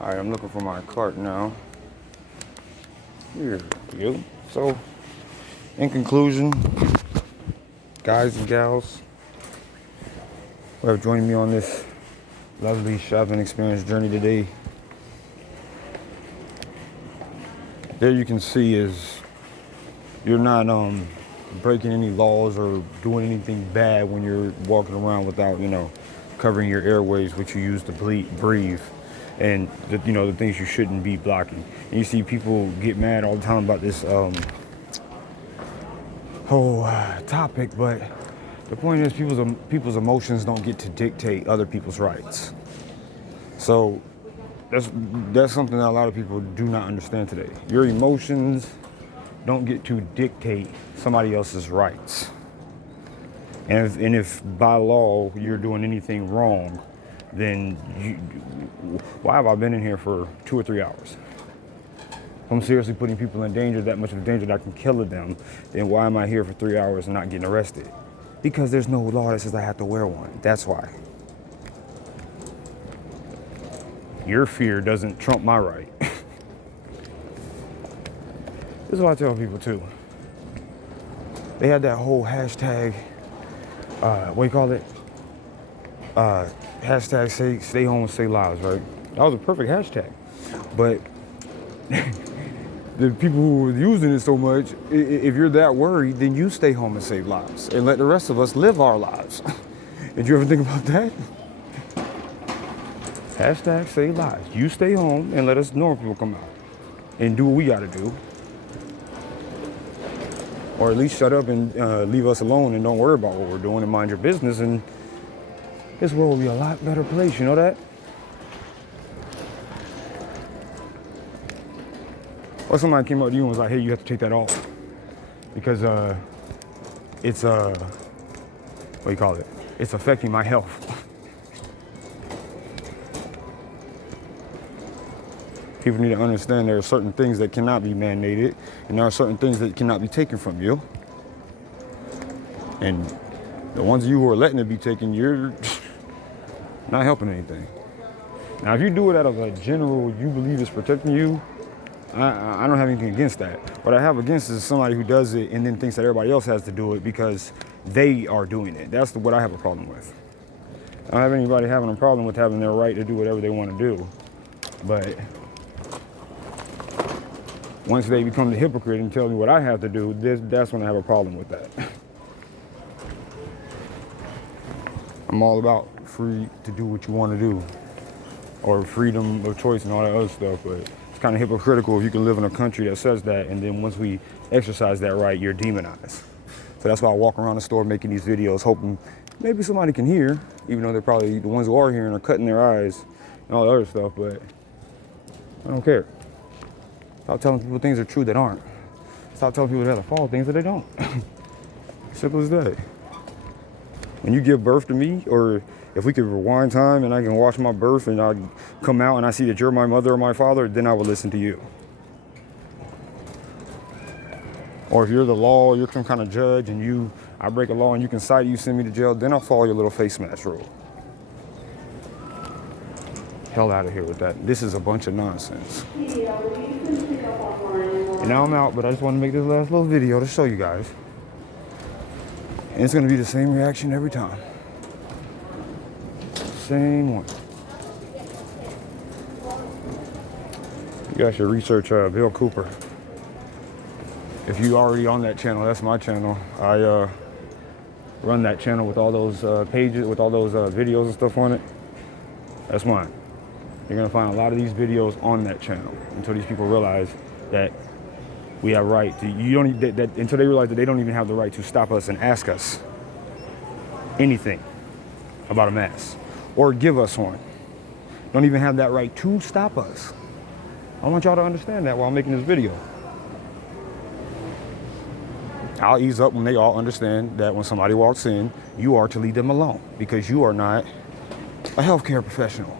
All right, I'm looking for my cart now. Here we go. So, in conclusion, guys and gals who have joined me on this lovely shopping experience journey today, there you can see is you're not breaking any laws or doing anything bad when you're walking around without, covering your airways, which you use to breathe, and the things you shouldn't be blocking. And you see people get mad all the time about this whole topic, but the point is people's emotions don't get to dictate other people's rights. So that's something that a lot of people do not understand today. Your emotions don't get to dictate somebody else's rights. And if by law you're doing anything wrong, then why have I been in here for 2 or 3 hours? If I'm seriously putting people in danger, that much of danger that I can kill them, then why am I here for 3 hours and not getting arrested? Because there's no law that says I have to wear one. That's why. Your fear doesn't trump my right. This is what I tell people too. They had that whole hashtag, hashtag stay home and save lives, right? That was a perfect hashtag. But the people who were using it so much, if you're that worried, then you stay home and save lives and let the rest of us live our lives. Did you ever think about that? Hashtag save lives. You stay home and let us normal people come out and do what we gotta do. Or at least shut up and leave us alone and don't worry about what we're doing and mind your business, and this world will be a lot better place, you know that? Or somebody came up to you and was like, hey, you have to take that off because it's it's affecting my health. People need to understand there are certain things that cannot be mandated, and there are certain things that cannot be taken from you. And the ones of you who are letting it be taken, you're not helping anything. Now, if you do it out of a general, you believe it's protecting you, I don't have anything against that. What I have against is somebody who does it and then thinks that everybody else has to do it because they are doing it. That's what I have a problem with. I don't have anybody having a problem with having their right to do whatever they want to do. But once they become the hypocrite and tell me what I have to do, that's when I have a problem with that. I'm all about free to do what you want to do, or freedom of choice and all that other stuff, but it's kind of hypocritical if you can live in a country that says that, and then once we exercise that right, you're demonized. So that's why I walk around the store making these videos, hoping maybe somebody can hear, even though they're probably, the ones who are hearing are cutting their eyes and all the other stuff, but I don't care. Stop telling people things are true that aren't. Stop telling people they have to follow things that they don't. Simple as that. When you give birth to me, or if we could rewind time and I can watch my birth and I come out and I see that you're my mother or my father, then I will listen to you. Or if you're the law, you're some kind of judge and I break a law and you can cite you, send me to jail, then I'll follow your little face mask rule. Hell out of here with that. This is a bunch of nonsense. And now I'm out, but I just want to make this last little video to show you guys. And it's going to be the same reaction every time. Same one. You guys should research Bill Cooper. If you already on that channel, that's my channel. I run that channel with all those pages, with all those videos and stuff on it. That's mine. You're going to find a lot of these videos on that channel until these people realize that we have right to, until they realize that they don't even have the right to stop us and ask us anything about a mask or give us one. Don't even have that right to stop us. I want y'all to understand that while I'm making this video. I'll ease up when they all understand that when somebody walks in, you are to leave them alone because you are not a healthcare professional.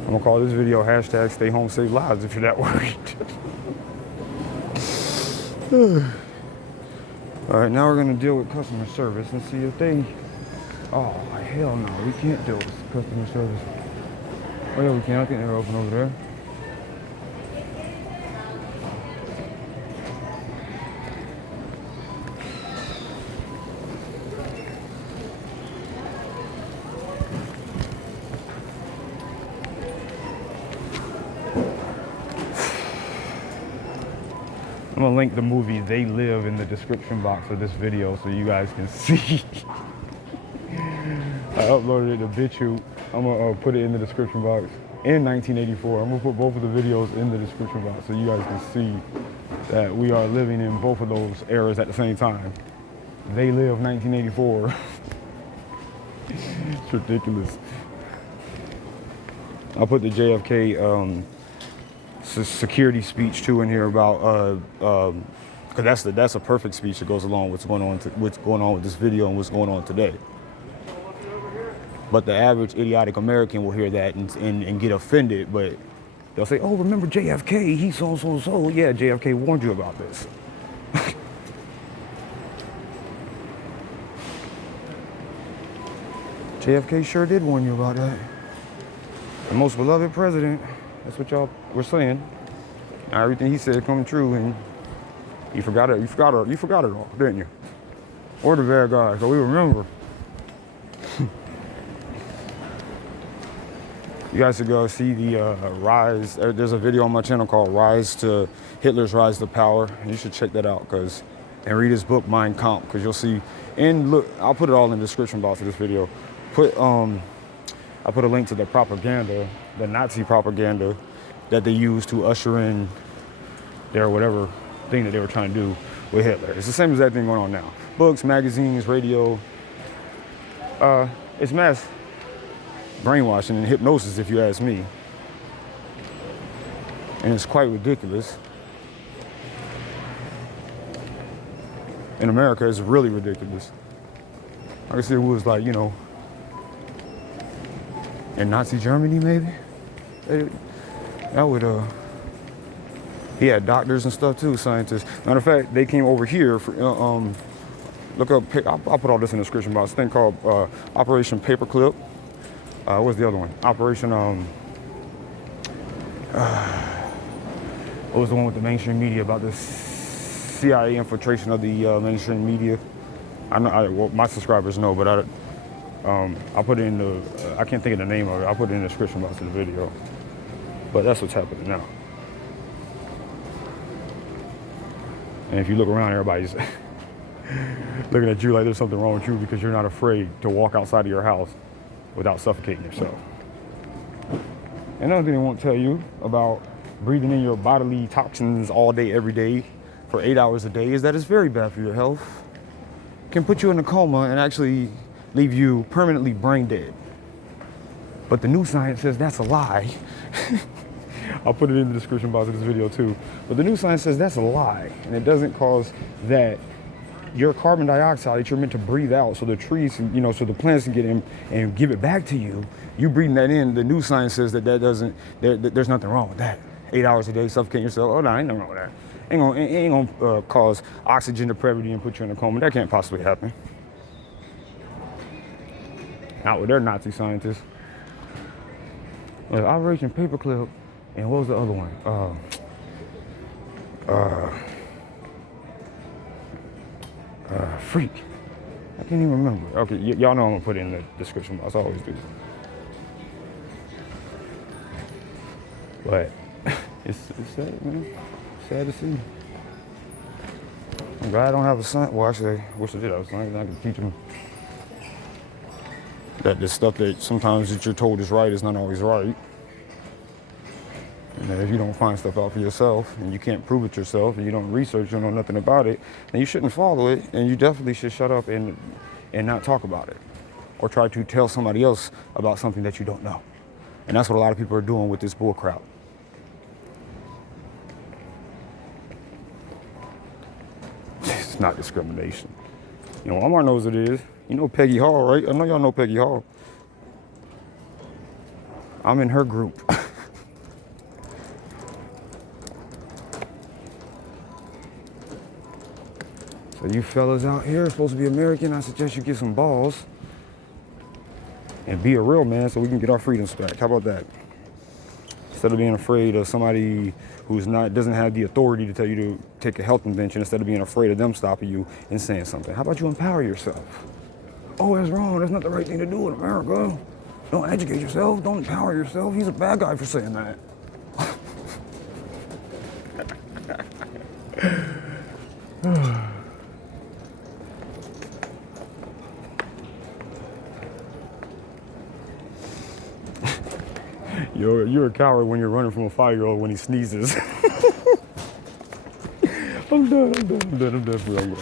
I'm gonna call this video hashtag stay home, save lives if you're that worried. All right, now we're gonna deal with customer service and see if they Oh, hell no, we can't deal with customer service. Oh yeah, we can. I think they're open over there. I'm gonna link the movie They Live in the description box of this video so you guys can see. I uploaded it to BitChute. I'm gonna put it in the description box in 1984. I'm gonna put both of the videos in the description box so you guys can see that we are living in both of those eras at the same time. They Live 1984. It's ridiculous. I'll put the JFK security speech too in here about because that's a perfect speech that goes along with what's going on with this video and what's going on today. But the average idiotic American will hear that and get offended, but they'll say, oh, remember JFK, he's so. Yeah, JFK warned you about this. JFK sure did warn you about that. The most beloved president. That's what y'all were saying. Now, everything he said come true, and you forgot it. You forgot it all, didn't you? Or the bad guys, so we remember. You guys should go see the rise. There's a video on my channel called Hitler's Rise to Power. And you should check that out and read his book Mein Kampf, because you'll see. And look, I'll put it all in the description box of this video. I put a link to the propaganda, the Nazi propaganda that they used to usher in their whatever thing that they were trying to do with Hitler. It's the same as that thing going on now. Books, magazines, radio. It's mass brainwashing and hypnosis, if you ask me. And it's quite ridiculous. In America, it's really ridiculous. I guess it was like, in Nazi Germany, maybe? That would, he had doctors and stuff too, scientists. Matter of fact, they came over here for, look up, I'll put all this in the description box, a thing called Operation Paperclip. What's the other one? Operation, what was the one with the mainstream media about the CIA infiltration of the mainstream media? Well, my subscribers know, but I'll put it in the, I can't think of the name of it. I'll put it in the description box of the video. But that's what's happening now. And if you look around, everybody's looking at you like there's something wrong with you because you're not afraid to walk outside of your house without suffocating yourself. Another thing they won't tell you about breathing in your bodily toxins all day, every day, for 8 hours a day is that it's very bad for your health. It can put you in a coma and actually leave you permanently brain dead. But the new science says that's a lie. I'll put it in the description box of this video too. But the new science says that's a lie, and it doesn't cause that. Your carbon dioxide that you're meant to breathe out so the trees, so the plants can get in and give it back to you, you breathing that in, the new science says that there's nothing wrong with that. 8 hours a day, suffocating yourself, oh no, ain't nothing wrong with that. Ain't gonna cause oxygen depravity and put you in a coma. That can't possibly happen. Not with their Nazi scientists. Operation Paperclip, and what was the other one? Freak. I can't even remember. Okay, y'all know I'm gonna put it in the description box. I always do. But it's sad, man. Sad to see. I'm glad I don't have a son. Well, actually, I wish I did have a son. I could teach him that the stuff that sometimes that you're told is right is not always right. And that if you don't find stuff out for yourself and you can't prove it yourself and you don't research, you don't know nothing about it, then you shouldn't follow it, and you definitely should shut up and not talk about it or try to tell somebody else about something that you don't know. And that's what a lot of people are doing with this bull crap. It's not discrimination. Walmart knows it is. You know Peggy Hall, right? I know y'all know Peggy Hall. I'm in her group. So you fellas out here are supposed to be American. I suggest you get some balls and be a real man so we can get our freedoms back. How about that? Instead of being afraid of somebody who's doesn't have the authority to tell you to take a health intervention, instead of being afraid of them stopping you and saying something. How about you empower yourself? Oh, that's wrong. That's not the right thing to do in America. Don't educate yourself. Don't empower yourself. He's a bad guy for saying that. You're a coward when you're running from a 5-year-old when he sneezes. I'm done for real.